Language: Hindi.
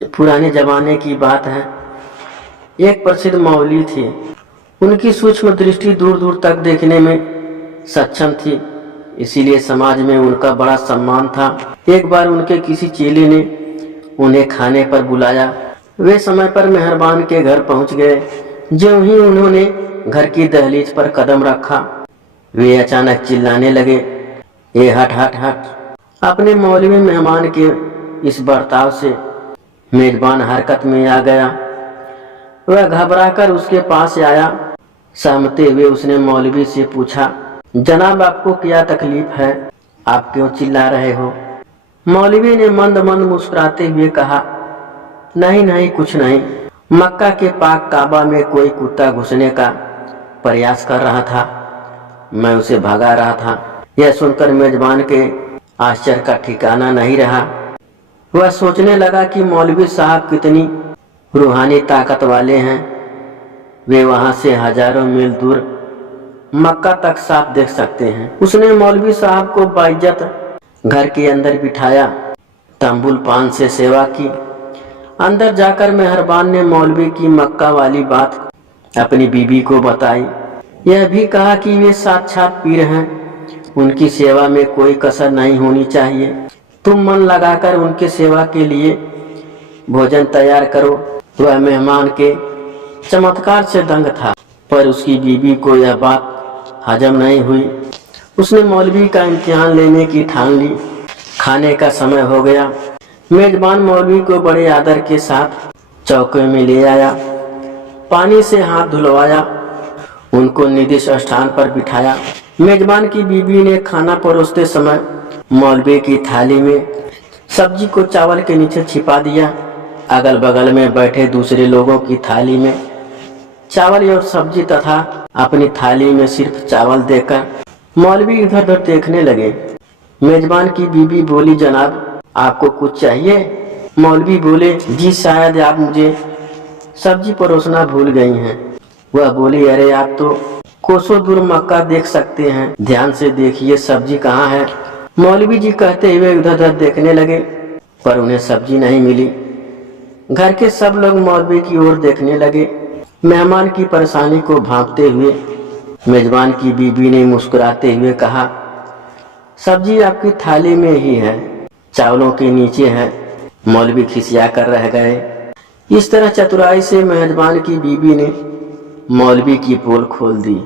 पुराने जमाने की बात है। एक प्रसिद्ध मौलवी थे। उनकी सूक्ष्म दृष्टि दूर दूर तक देखने में सक्षम थी, इसीलिए समाज में उनका बड़ा सम्मान था। एक बार उनके किसी चेले ने उन्हें खाने पर बुलाया। वे समय पर मेहरबान के घर पहुंच गए। ज्यों ही उन्होंने घर की दहलीज पर कदम रखा, वे अचानक चिल्लाने लगे, ए हट हट हट। अपने मौलवी मेहमान के इस बर्ताव से मेजबान हरकत में आ गया। वह घबराकर उसके पास आया। सहमते हुए उसने मौलवी से पूछा, जनाब आपको क्या तकलीफ है, आप क्यों चिल्ला रहे हो? मौलवी ने मंद मंद मुस्कुराते हुए कहा, नहीं नहीं कुछ नहीं, मक्का के पाक काबा में कोई कुत्ता घुसने का प्रयास कर रहा था, मैं उसे भगा रहा था। यह सुनकर मेजबान के आश्चर्य का ठिकाना नहीं रहा। वह सोचने लगा कि मौलवी साहब कितनी रूहानी ताकत वाले हैं। वे वहां से हजारों मील दूर मक्का तक साफ देख सकते हैं। उसने मौलवी साहब को बाइज्जत घर के अंदर बिठाया, तंबुल पान से सेवा की। अंदर जाकर मेहरबान ने मौलवी की मक्का वाली बात अपनी बीबी को बताई। यह भी कहा कि वे साक्षात पीर हैं, उनकी सेवा में कोई कसर नहीं होनी चाहिए। तुम मन लगाकर उनके सेवा के लिए भोजन तैयार करो। वह मेहमान के चमत्कार से दंग था, पर उसकी बीबी को यह बात हजम नहीं हुई। उसने मौलवी का इम्तिहान लेने की ठान ली। खाने का समय हो गया। मेजबान मौलवी को बड़े आदर के साथ चौके में ले आया, पानी से हाथ धुलवाया, उनको निर्दिष्ट स्थान पर बिठाया। मेजबान की बीबी ने खाना परोसते समय मौलवी की थाली में सब्जी को चावल के नीचे छिपा दिया। अगल बगल में बैठे दूसरे लोगों की थाली में चावल और सब्जी तथा अपनी थाली में सिर्फ चावल देकर मौलवी इधर उधर देखने लगे। मेजबान की बीबी बोली, जनाब आपको कुछ चाहिए? मौलवी बोले, जी शायद आप मुझे सब्जी परोसना भूल गई हैं। वह बोली, अरे आप तो कोसों दूर मक्का देख सकते हैं, ध्यान से देखिए सब्जी कहाँ है। मौलवी जी कहते हुए उधर उधर देखने लगे, पर उन्हें सब्जी नहीं मिली। घर के सब लोग मौलवी की ओर देखने लगे। मेहमान की परेशानी को भांपते हुए मेजबान की बीबी ने मुस्कुराते हुए कहा, सब्जी आपकी थाली में ही है, चावलों के नीचे है। मौलवी खिसिया कर रह गए। इस तरह चतुराई से मेजबान की बीबी ने मौलवी की पोल खोल दी।